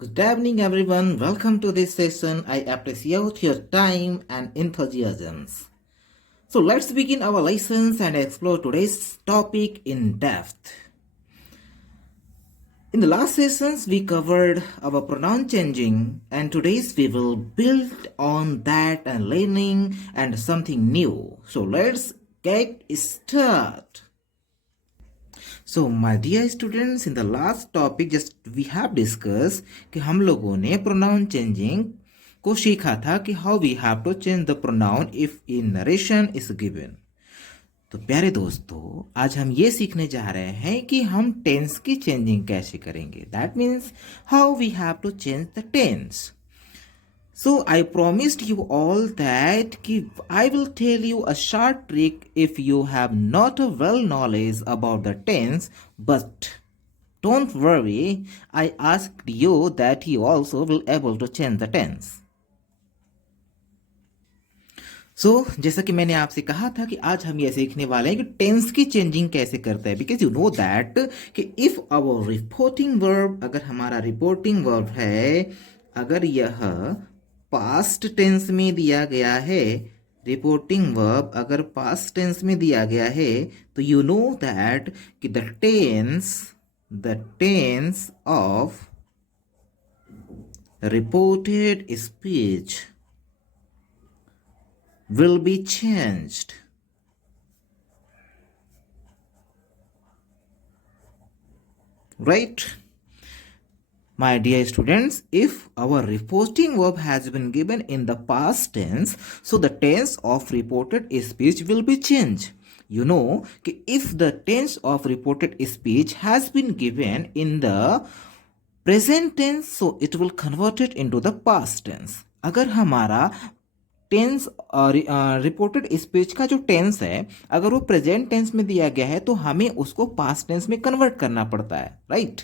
Good evening, everyone. Welcome to this session. I appreciate your time and enthusiasms. So, let's begin our lessons and explore today's topic in depth. In the last sessions, we covered our pronoun changing, and today's we will build on that and learning and something new. So, let's get started. So my dear students, in the last topic just we have discussed कि हम लोगों ने pronoun changing को सीखा था कि how we have to change the pronoun if in narration is given. तो प्यारे दोस्तों, आज हम ये सीखने जा रहे हैं कि हम टेंस की चेंजिंग कैसे करेंगे. That means how we have to change the tense. So I promised you all that I will tell you a short trick if you have not a well knowledge about the tense, but don't worry, I asked you that you also will able to change the tense. So जैसा कि मैंने आपसे कहा था कि आज हम ये सीखने वाले हैं कि टेंस की चेंजिंग कैसे करते हैं. बिकॉज यू नो दैट कि इफ आवर रिपोर्टिंग वर्ब, अगर हमारा रिपोर्टिंग वर्ब है, अगर यह पास्ट टेंस में दिया गया है, रिपोर्टिंग वर्ब अगर पास्ट टेंस में दिया गया है, तो यू नो दैट कि the tense of reported speech will be changed. Right? My dear students, if our reporting verb has been given in the past tense, so the tense of reported speech will be changed. You know, if the tense of reported speech has been given in the present tense, so it will convert it into the past tense. अगर हमारा tense reported speech का जो tense है, अगर वो present tense में दिया गया है तो हमें उसको पास्ट टेंस में कन्वर्ट करना पड़ता है, राइट.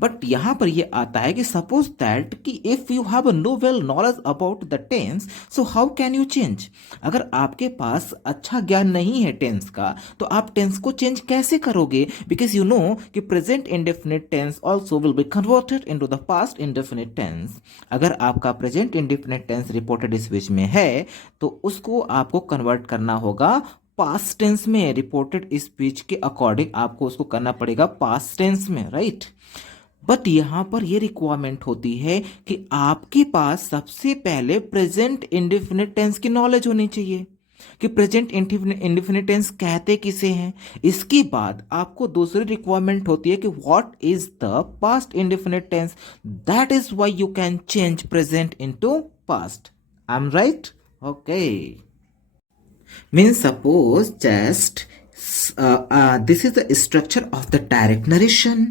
बट यहां पर ये आता है कि सपोज दैट कि if you have no well knowledge about the tense, so how can you change. अगर आपके पास अच्छा ज्ञान नहीं है टेंस का, तो आप टेंस को चेंज कैसे करोगे. बिकॉज यू नो कि present indefinite tense also will be converted into the past indefinite tense. अगर आपका present indefinite tense reported speech में है तो उसको आपको कन्वर्ट करना होगा पास्ट टेंस में. रिपोर्टेड स्पीच के अकॉर्डिंग आपको उसको करना पड़ेगा पास्ट टेंस में, राइट. बट यहां पर यह रिक्वायरमेंट होती है कि आपके पास सबसे पहले प्रेजेंट इंडेफिनिट टेंस की नॉलेज होनी चाहिए कि प्रेजेंट इंडेफिनिट टेंस कहते किसे हैं. इसके बाद आपको दूसरी रिक्वायरमेंट होती है कि what is the past indefinite tense. That is why you can change present into past. I am right? Okay. Means suppose just this is the structure of the direct narration,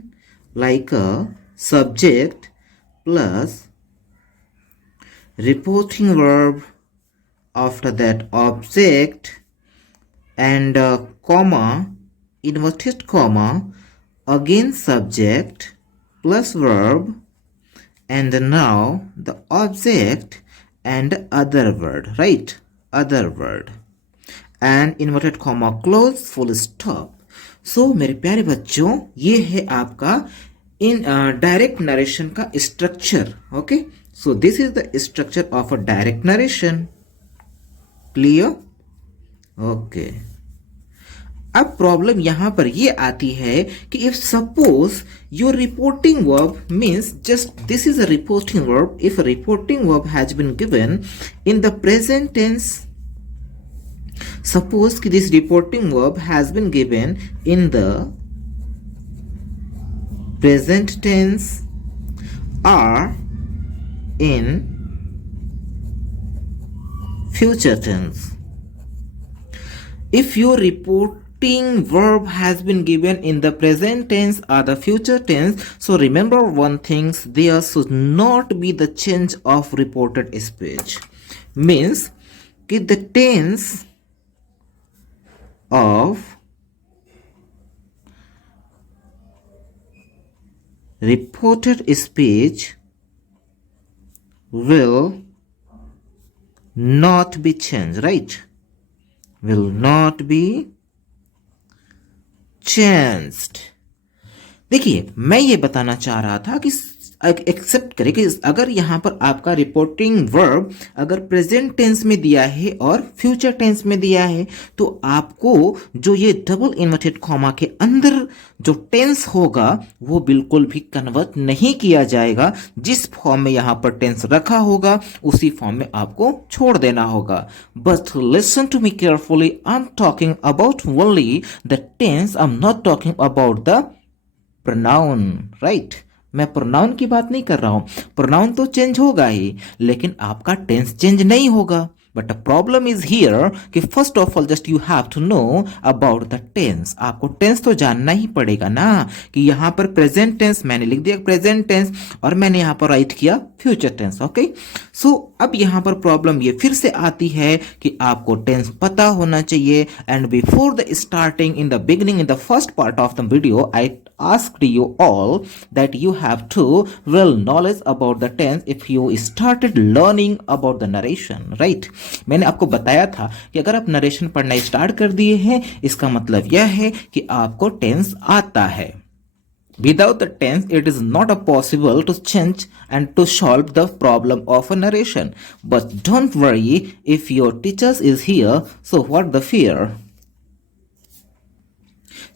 like a subject plus reporting verb, after that object and comma, inverted comma, again subject plus verb, and now the object and other word, right? Other word and inverted comma close full stop. So मेरे प्यारे बच्चों, ये है आपका indirect narration का structure. Okay, so this is the structure of a direct narration. Clear? Okay. अब problem यहां पर ये आती है कि if suppose your reporting verb means just this is a reporting verb. If reporting verb has been given in the present tense, suppose कि this reporting verb has been given in the present tense or in future tense. If your reporting verb has been given in the present tense or the future tense, so remember one thing, there should not be the change of reported speech. Means कि the tense of reported speech will not be changed, right? Will not be changed. देखिए, मैं ये बताना चाह रहा था कि accept करें कि अगर यहाँ पर आपका रिपोर्टिंग वर्ब अगर प्रेजेंट टेंस में दिया है और फ्यूचर टेंस में दिया है, तो आपको जो ये डबल इन्वर्टेड कॉमा के अंदर जो टेंस होगा वो बिल्कुल भी कन्वर्ट नहीं किया जाएगा। जिस फॉर्म में यहाँ पर टेंस रखा होगा उसी फॉर्म में आपको छोड़ देना होगा। But listen to me carefully, I am talking about only the tense, I am not talking about the pronoun, right. मैं प्रोनाउन की बात नहीं कर रहा हूं। प्रोनाउन तो चेंज होगा ही, लेकिन आपका टेंस चेंज नहीं होगा। बट प्रॉब्लम इज हियर कि first of all just you have to know about the tense. आपको टेंस तो जानना ही पड़ेगा ना, कि यहां पर प्रेजेंट टेंस मैंने लिख दिया प्रेजेंट टेंस और मैंने यहां पर राइट किया फ्यूचर टेंस। ओके, सो अब यहां पर प्रॉब्लम ये फिर से आती है कि आपको टेंस पता होना चाहिए। And before the starting in the beginning in the first part of the video I asked you all that you have to well knowledge about the tense if you started learning about the narration, right? मैंने आपको बताया था कि अगर आप narration पढ़ना start कर दिए हैं, इसका मतलब यह है कि आपको टेंस आता है। Without the tense, it is not possible to change and to solve the problem of a narration. But don't worry, if your teachers is here, so what the fear?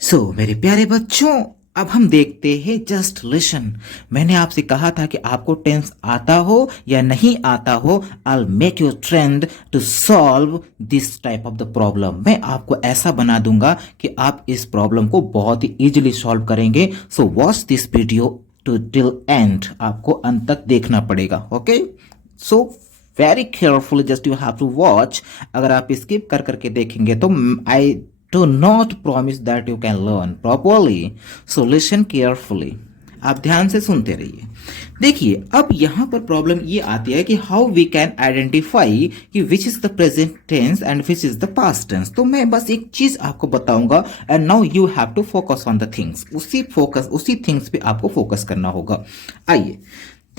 So, मेरे प्यारे बच्चों, अब हम देखते हैं just listen. मैंने आपसे कहा था कि आपको टेंस आता हो या नहीं आता हो, I make you trained to solve this type of the problem. मैं आपको ऐसा बना दूंगा कि आप इस प्रॉब्लम को बहुत ही इजीली सॉल्व करेंगे। So watch this video to till end, आपको अंत तक देखना पड़ेगा। Okay, so very carefully just you have to watch. अगर आप स्किप कर करके देखेंगे तो आई do not promise that you can learn properly, so listen carefully। आप ध्यान से सुनते रहिए। देखिए, अब यहां पर प्रॉब्लम ये आती है कि हाउ वी कैन आइडेंटिफाई कि which is the present tense and which is the past tense. तो मैं बस एक चीज आपको बताऊंगा and now you have to focus on the things. उसी थिंग्स पे आपको फोकस करना होगा। आइए,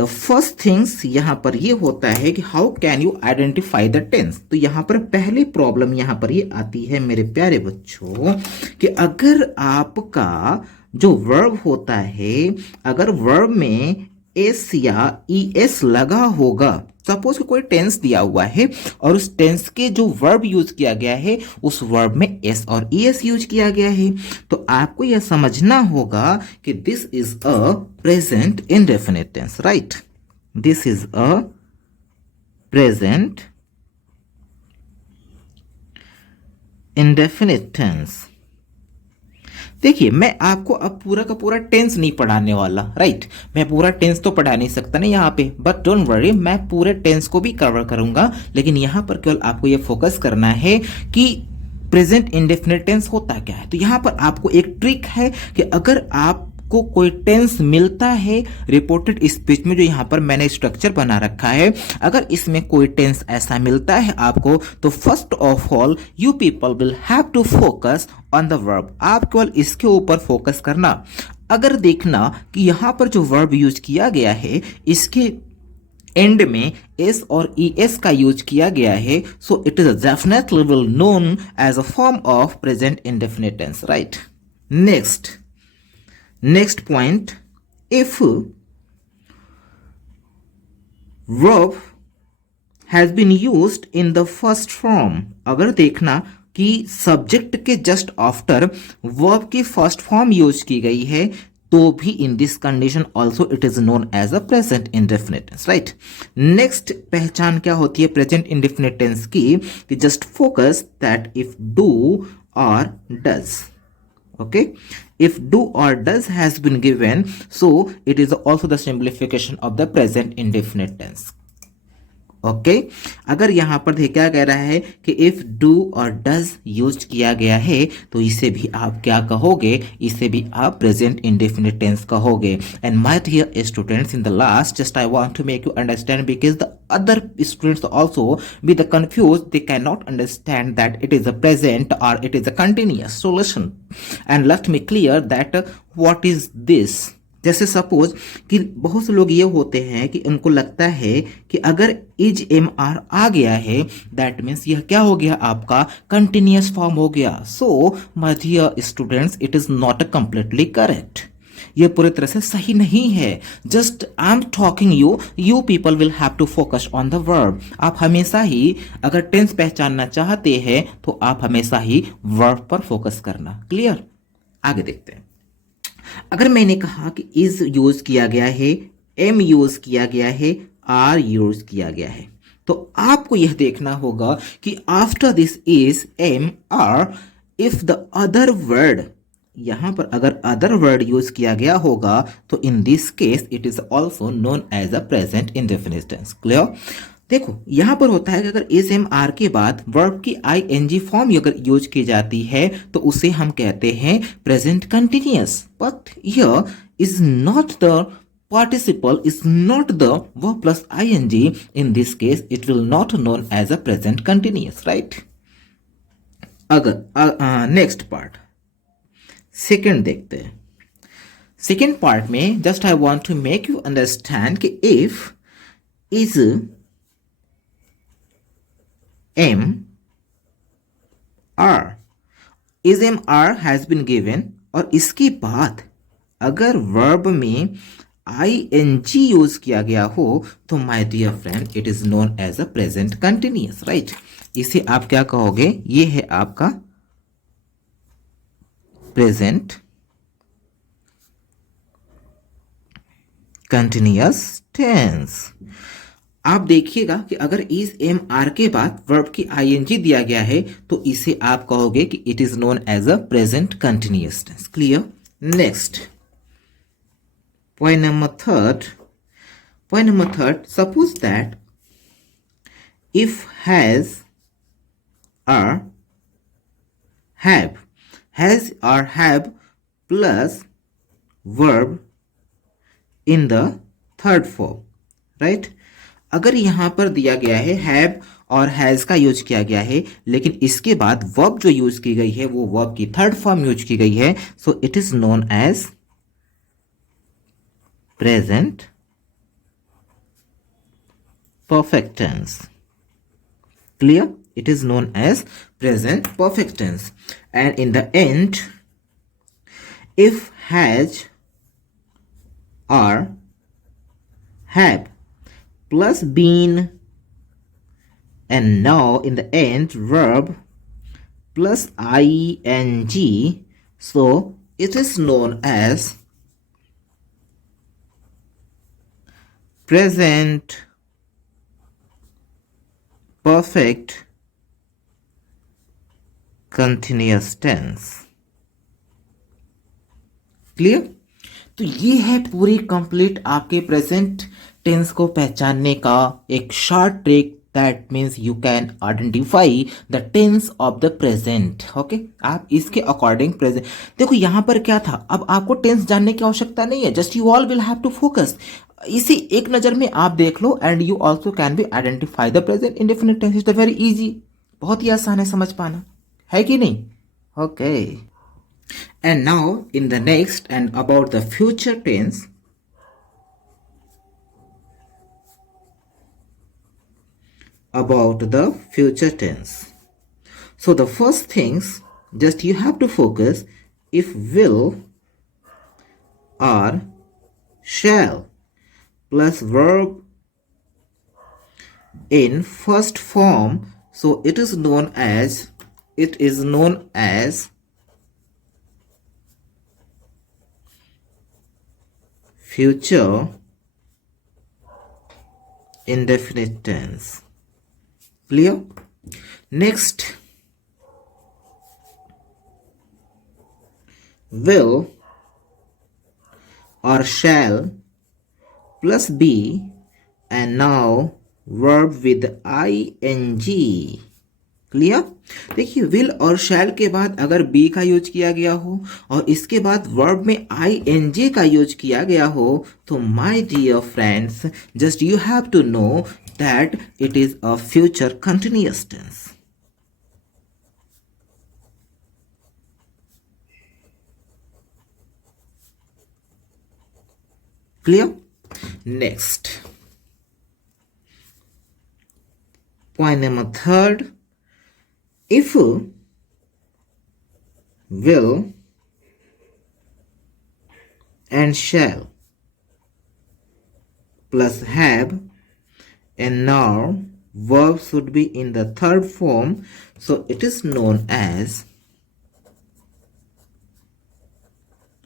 द फर्स्ट थिंग्स यहां पर ये होता है कि how can you identify the tense. तो यहां पर पहली प्रॉब्लम यहां पर ये आती है मेरे प्यारे बच्चों कि अगर आपका जो वर्ब होता है, अगर वर्ब में एस या ई एस लगा होगा, सपोज कोई टेंस दिया हुआ है और उस टेंस के जो वर्ब यूज किया गया है उस वर्ब में एस और ई एस यूज किया गया है, तो आपको यह समझना होगा कि this is a present indefinite tense, right. This is a present indefinite tense. देखिए, मैं आपको अब पूरा का पूरा टेंस नहीं पढ़ाने वाला, राइट। मैं पूरा टेंस तो पढ़ा नहीं सकता ना यहाँ पे, बट डोंट वरी, मैं पूरे टेंस को भी कवर करूंगा। लेकिन यहाँ पर केवल आपको ये फोकस करना है कि प्रेजेंट इंडेफिनिट टेंस होता क्या है। तो यहाँ पर आपको एक ट्रिक है कि अगर आपको कोई टेंस मिलता है रिपोर्टेड स्पीच में, जो यहाँ पर मैंने स्ट्रक्चर बना रखा है, अगर इसमें कोई टेंस ऐसा मिलता है आपको, तो first of all you people will have to focus on the verb. आप केवल इसके ऊपर फोकस करना। अगर देखना कि यहां पर जो वर्ब यूज किया गया है इसके एंड में एस और ई एस का यूज किया गया है, so it is definitely will known as a form of present indefinite tense, right. Next point, if verb has been used in the first form, अगर देखना कि सब्जेक्ट के जस्ट आफ्टर वर्ब की first form use की गई है, तो भी in this condition also it is known as a present indefinite tense, right. Next पहचान क्या होती है प्रेजेंट इंडेफिनिट टेंस की, कि just focus that if do और does, okay, if do or does has been given, so it is also the simplification of the present indefinite tense। Okay, अगर यहां पर क्या कह रहा है कि इफ डू और डज यूज किया गया है, तो इसे भी आप क्या कहोगे, इसे भी आप प्रेजेंट इंडेफिनिट टेंस कहोगे। And my dear students, in the last just I want to make you understand, because the other students also be the confused, they cannot understand that it is a present or it is a continuous. So listen and let me clear that what is this। जैसे suppose कि बहुत से लोग ये होते हैं कि उनको लगता है कि अगर इज एम आर आ गया है, दैट मीन्स यह क्या हो गया, आपका कंटिन्यूअस फॉर्म हो गया। So my dear students, it is not completely correct. ये पूरी तरह से सही नहीं है। Just I am talking you people will have to focus on the verb. आप हमेशा ही अगर टेंस पहचानना चाहते हैं तो आप हमेशा ही वर्ब पर फोकस करना। क्लियर? आगे देखते हैं। अगर मैंने कहा कि इज यूज किया गया है, एम यूज किया गया है, आर यूज किया गया है, तो आपको यह देखना होगा कि after this is am are if the other word, यहां पर अगर अदर वर्ड यूज किया गया होगा तो in this case it is also known as a present indefinite tense. Clear? देखो यहां पर होता है कि अगर इज एम आर के बाद वर्ब की आई एन जी फॉर्म अगर यूज की जाती है तो उसे हम कहते हैं present continuous. But here is not the participle is not the verb plus ing. In this case it will not known as a present continuous, right? अगर नेक्स्ट पार्ट सेकेंड देखते हैं। सेकेंड पार्ट में just I want to make you understand कि if is am are, is am are has been given, और इसके बाद अगर verb में आई एन जी यूज किया गया हो तो my dear friend it is known as a present continuous, right? इसे आप क्या कहोगे? ये है आपका प्रेजेंट कंटिन्यूअस टेंस। आप देखिएगा कि अगर इज एम आर के बाद वर्ब की आईएनजी दिया गया है तो इसे आप कहोगे कि it is known as a present continuous tense. Clear? Next point number third, suppose that if has or have plus verb in the third form, right? अगर यहां पर दिया गया है हैव और हैज का यूज किया गया है लेकिन इसके बाद वर्ब जो यूज की गई है वो वर्ब की थर्ड फॉर्म यूज की गई है, so it is known as present perfect tense. Clear? It is known as present perfect tense. And in the end, if has or have plus been and now in the end verb plus ing, so it is known as present perfect continuous tense. Clear? तो ये है पूरी complete आपके present tense को पहचानने का एक short trick. That means you can identify the tense of the present. Okay, आप इसके अकॉर्डिंग प्रेजेंट देखो। यहां पर क्या था, अब आपको टेंस जानने की आवश्यकता नहीं है, just you all will have to focus. इसी एक नजर में आप देख लो and you also can be identify the present indefinite tense. Is very easy, बहुत ही आसान है समझ पाना, है कि नहीं? Okay, and now in the next and about the future tense, about the future tense. So the first things just you have to focus if will or shall plus verb in first form, so it is known as future indefinite tense. Clear? Next, will or shall plus be and now verb with ing. Clear? देखिए, will और शैल के बाद अगर B का use किया गया हो और इसके बाद वर्ब में आई एन जी का यूज किया गया हो तो my dear friends just you have to know that it is a future continuous tense. Clear? Next, point number third, if will and shall plus have, and now verb should be in the third form, so it is known as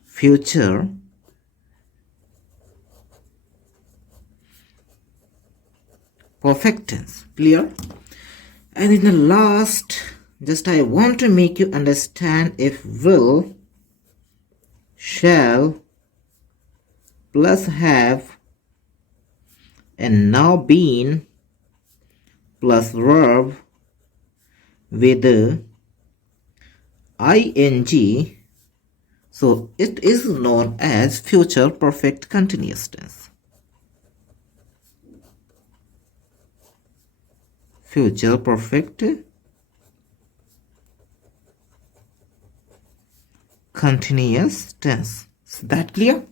future perfect tense. Clear? And in the last, just I want to make you understand, if will, shall plus have, and now been plus verb with ing, so it is known as future perfect continuous tense. Future perfect continuous tense. Is that clear?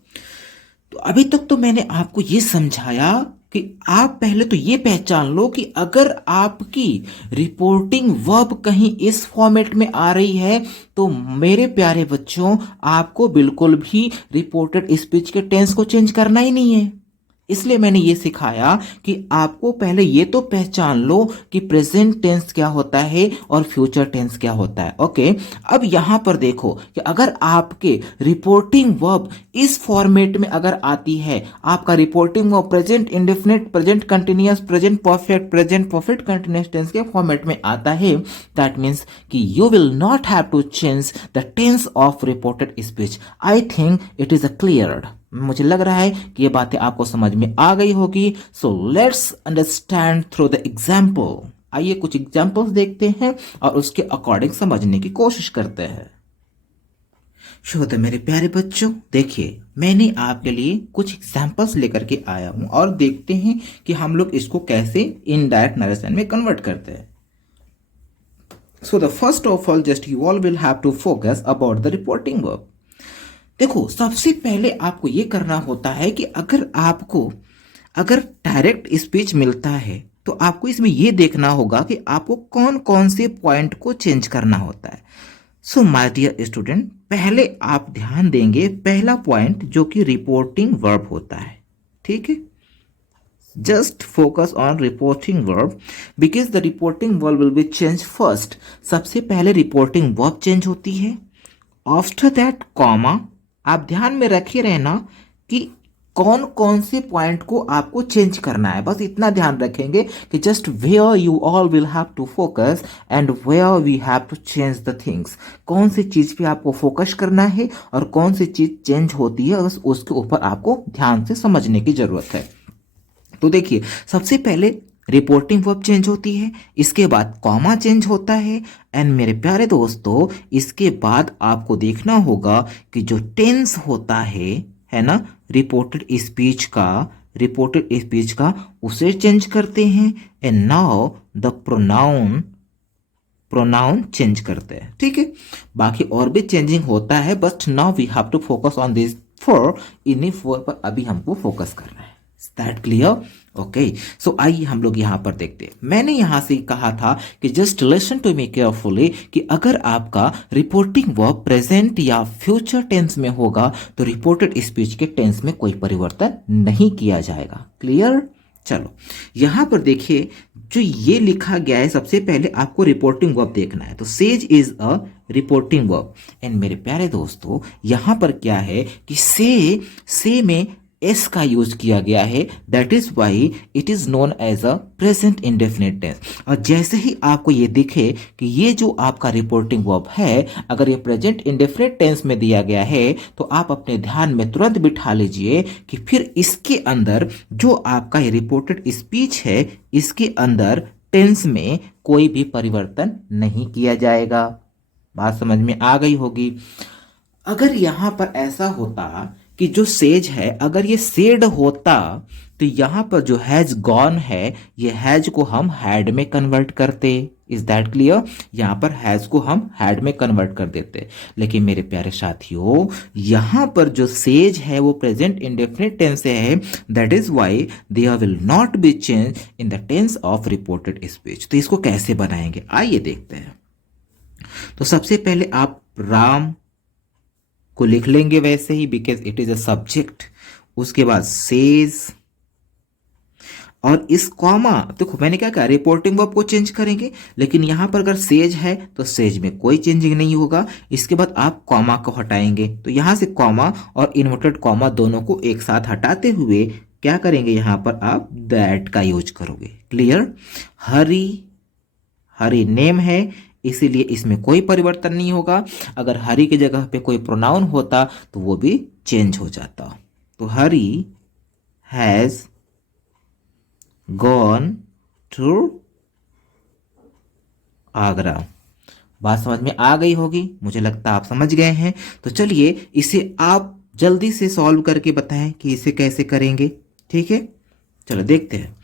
तो अभी तक तो मैंने आपको ये समझाया कि आप पहले तो ये पहचान लो कि अगर आपकी रिपोर्टिंग वर्ब कहीं इस फॉर्मेट में आ रही है तो मेरे प्यारे बच्चों आपको बिल्कुल भी रिपोर्टेड स्पीच के टेंस को चेंज करना ही नहीं है। इसलिए मैंने ये सिखाया कि आपको पहले ये तो पहचान लो कि प्रेजेंट टेंस क्या होता है और फ्यूचर टेंस क्या होता है। ओके, अब यहां पर देखो कि अगर आपके रिपोर्टिंग वर्ब इस फॉर्मेट में अगर आती है, आपका reporting verb present indefinite, present continuous, present perfect continuous tense के फॉर्मेट में आता है, दैट मीन्स कि you will not have to change the tense of reported speech. I think it is a clear. मुझे लग रहा है कि ये बातें आपको समझ में आ गई होगी। So let's understand through the example. आइए कुछ एग्जाम्पल्स देखते हैं और उसके अकॉर्डिंग समझने की कोशिश करते हैं। तो मेरे प्यारे बच्चों, देखिए मैंने आपके लिए कुछ एग्जाम्पल्स लेकर के आया हूं और देखते हैं कि हम लोग इसको कैसे इनडायरेक्ट नरेशन में कन्वर्ट करते हैं। So the first of all, just you all will have to focus about the reporting verb. देखो, सबसे पहले आपको ये करना होता है कि अगर डायरेक्ट स्पीच मिलता है तो आपको इसमें ये देखना होगा कि आपको कौन कौन से पॉइंट को चेंज करना होता है। सो माय डियर स्टूडेंट, पहले आप ध्यान देंगे पहला पॉइंट जो कि रिपोर्टिंग वर्ब होता है। ठीक है, just focus on reporting verb because the reporting verb will be change first. सबसे पहले रिपोर्टिंग वर्ब चेंज होती है, आफ्टर दैट कॉमा। आप ध्यान में रखे रहना कि कौन कौन से पॉइंट को आपको चेंज करना है, बस इतना ध्यान रखेंगे कि just where you all will have to focus and where we have to change the things. कौन सी चीज पे आपको फोकस करना है और कौन सी चीज चेंज होती है, बस उसके ऊपर आपको ध्यान से समझने की जरूरत है। तो देखिए, सबसे पहले रिपोर्टिंग वर्ब चेंज होती है, इसके बाद कॉमा चेंज होता है, एंड मेरे प्यारे दोस्तों इसके बाद आपको देखना होगा कि जो टेंस होता है ना, रिपोर्टेड स्पीच का उसे चेंज करते हैं, and now the pronoun change करते हैं। ठीक है, बाकी और भी चेंजिंग होता है, but now we have to focus on this four. इन्हीं फोर पर अभी हमको फोकस करना है। Is that clear? Okay, so आइए हम लोग यहां पर देखते हैं। मैंने यहां से कहा था कि just listen to me carefully कि अगर आपका रिपोर्टिंग वर्ब प्रेजेंट या फ्यूचर टेंस में होगा तो रिपोर्टेड स्पीच के टेंस में कोई परिवर्तन नहीं किया जाएगा। क्लियर? चलो यहां पर देखिए, जो ये लिखा गया है, सबसे पहले आपको रिपोर्टिंग वर्ब देखना है, तो says is a reporting verb. And मेरे प्यारे दोस्तों यहां पर क्या है कि से में एस का यूज किया गया है, that is why it is known as a present indefinite tense. और जैसे ही आपको ये दिखे कि ये जो आपका रिपोर्टिंग वर्ब है, अगर ये प्रेजेंट इंडेफिनिट टेंस में दिया गया है, तो आप अपने ध्यान में तुरंत बिठा लीजिए कि फिर इसके अंदर जो आपका ये रिपोर्टेड स्पीच है, इसके अंदर टेंस में कोई भी परिवर्तन नहीं किया जाएगा। बात समझ में आ गई होगी। अगर यहां पर ऐसा होता कि जो सेज है, अगर ये सेड होता तो यहां पर जो हैज गॉन है, ये हैज को हम हैड में कन्वर्ट करते। Is that clear? यहां पर हैज को हम हैड में कन्वर्ट कर देते, लेकिन मेरे प्यारे साथियों यहां पर जो सेज है वो प्रेजेंट इंडेफिनिट टेंस से है, that is why there will not be change in the tense of reported speech. तो इसको कैसे बनाएंगे, आइए देखते हैं। तो सबसे पहले आप राम को लिख लेंगे वैसे ही, because it is a subject. उसके बाद सेज, और इस कॉमा, देखो मैंने क्या कहा, रिपोर्टिंग वर्ब को चेंज करेंगे, लेकिन यहां पर अगर सेज है तो सेज में कोई चेंजिंग नहीं होगा। इसके बाद आप कॉमा को हटाएंगे, तो यहां से कॉमा और इन्वर्टेड कॉमा दोनों को एक साथ हटाते हुए क्या करेंगे, यहां पर आप दैट का यूज करोगे। क्लियर? हरी, हरी नेम है, इसीलिए इसमें कोई परिवर्तन नहीं होगा। अगर हरी की जगह पे कोई प्रोनाउन होता तो वो भी चेंज हो जाता। तो हरी हैज गॉन टू आगरा। बात समझ में आ गई होगी, मुझे लगता है आप समझ गए हैं। तो चलिए इसे आप जल्दी से सॉल्व करके बताएं कि इसे कैसे करेंगे। ठीक है, चलो देखते हैं।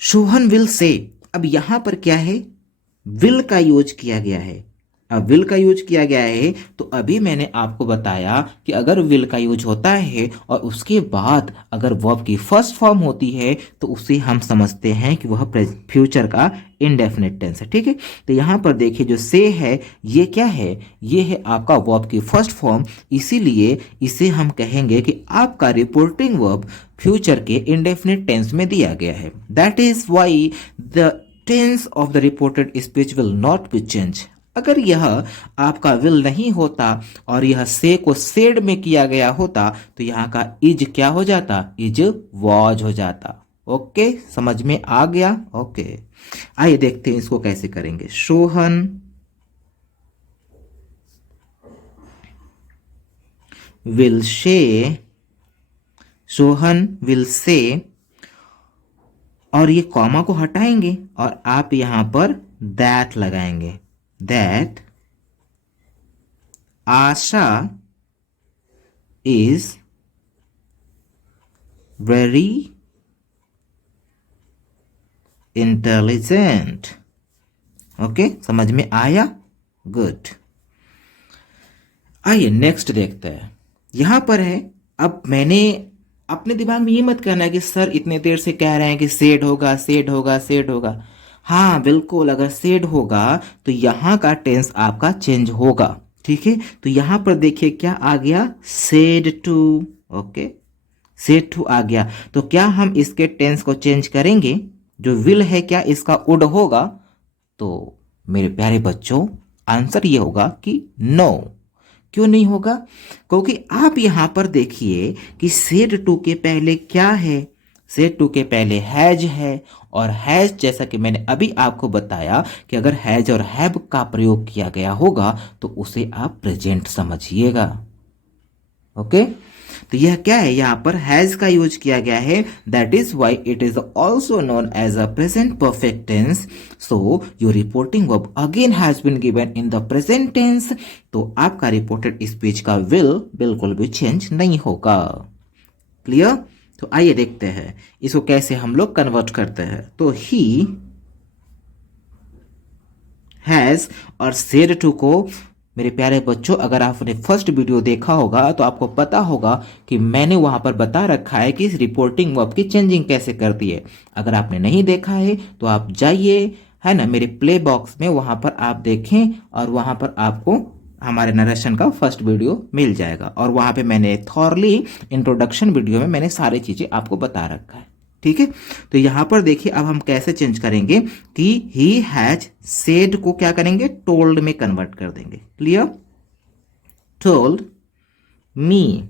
शोहन विल से, अब यहां पर क्या है, विल का यूज किया गया है। अब विल का यूज किया गया है तो अभी मैंने आपको बताया कि अगर विल का यूज होता है और उसके बाद अगर वर्ब की फर्स्ट फॉर्म होती है तो उसे हम समझते हैं कि वह फ्यूचर का इनडेफिनिट टेंस है। ठीक है, तो यहां पर देखिए जो से है ये क्या है, ये है आपका वर्ब की फर्स्ट फॉर्म, इसीलिए इसे हम कहेंगे कि आपका रिपोर्टिंग वर्ब फ्यूचर के इनडेफिनिट टेंस में दिया गया है। That is why the tense of the reported speech will not be change. अगर यह आपका विल नहीं होता और यह से को सेड में किया गया होता तो यहां का इज क्या हो जाता, इज वॉज हो जाता। ओके, समझ में आ गया? ओके, आइए देखते हैं इसको कैसे करेंगे। Sohan will say, Sohan will say, और ये कॉमा को हटाएंगे और आप यहां पर दैट लगाएंगे। That Asha is very intelligent. Okay, समझ में आया? गुड। आइए नेक्स्ट देखते हैं। यहां पर है, अब मैंने अपने दिमाग में ये मत करना है कि सर इतने देर से कह रहे हैं कि सेड होगा, सेड होगा, सेड होगा। हाँ बिल्कुल, अगर सेड होगा तो यहां का टेंस आपका चेंज होगा। ठीक है, तो यहां पर देखिए क्या आ गया, said to. Okay, said to आ गया, तो क्या हम इसके टेंस को चेंज करेंगे? जो विल है क्या इसका वुड होगा? तो मेरे प्यारे बच्चों आंसर ये होगा कि नो। क्यों नहीं होगा? क्योंकि आप यहां पर देखिए कि सेड टू के पहले क्या है, सेड टू के पहले हैज है, और हैज जैसा कि मैंने अभी आपको बताया कि अगर हैज और हैव का प्रयोग किया गया होगा तो उसे आप प्रेजेंट समझिएगा। ओके, तो यह क्या है, यहां पर हैज का यूज किया गया है, that is why it is also known as a present perfect tense. So your reporting verb again has been given in the present tense, तो आपका रिपोर्टेड स्पीच का विल बिल्कुल भी चेंज नहीं होगा। क्लियर? तो आइए देखते हैं इसको कैसे हम लोग कन्वर्ट करते हैं। तो ही हैज और सेड टू को, मेरे प्यारे बच्चों अगर आपने फर्स्ट वीडियो देखा होगा तो आपको पता होगा कि मैंने वहां पर बता रखा है कि इस रिपोर्टिंग वर्ब की चेंजिंग कैसे करती है। अगर आपने नहीं देखा है तो आप जाइए, है ना, मेरे प्ले बॉक्स में, वहां पर आप देखें और वहां पर आपको हमारे नरेशन का फर्स्ट वीडियो मिल जाएगा, और वहां पे मैंने थॉरली इंट्रोडक्शन वीडियो में मैंने सारी चीजें आपको बता रखा है। ठीक है, तो यहां पर देखिए अब हम कैसे चेंज करेंगे कि ही हैज सेड को क्या करेंगे, टोल्ड में कन्वर्ट कर देंगे। क्लियर? टोल्ड मी,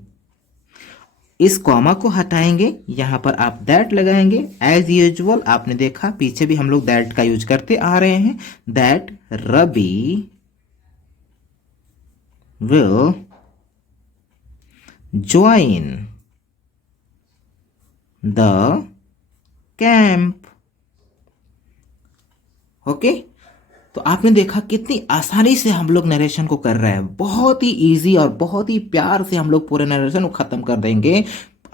इस कॉमा को हटाएंगे, यहां पर आप दैट लगाएंगे। एज यूजुअल आपने देखा पीछे भी हम लोग दैट का यूज करते आ रहे हैं। That Ravi will join the camp। Okay, तो आपने देखा कितनी आसानी से हम लोग नरेशन को कर रहे हैं, बहुत ही इजी और बहुत ही प्यार से हम लोग पूरे नरेशन को खत्म कर देंगे।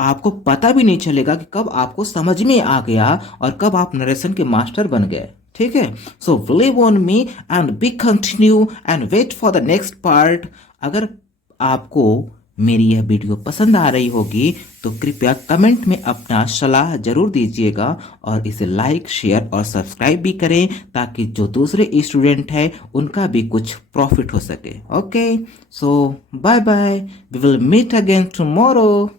आपको पता भी नहीं चलेगा कि कब आपको समझ में आ गया और कब आप नरेशन के मास्टर बन गए। ठीक है, so believe on me and be continue and wait for the next part. अगर आपको मेरी यह वीडियो पसंद आ रही होगी तो कृपया कमेंट में अपना सलाह जरूर दीजिएगा और इसे लाइक, शेयर और सब्सक्राइब भी करें ताकि जो दूसरे स्टूडेंट हैं उनका भी कुछ प्रॉफिट हो सके। Okay, so bye bye, we will meet again tomorrow.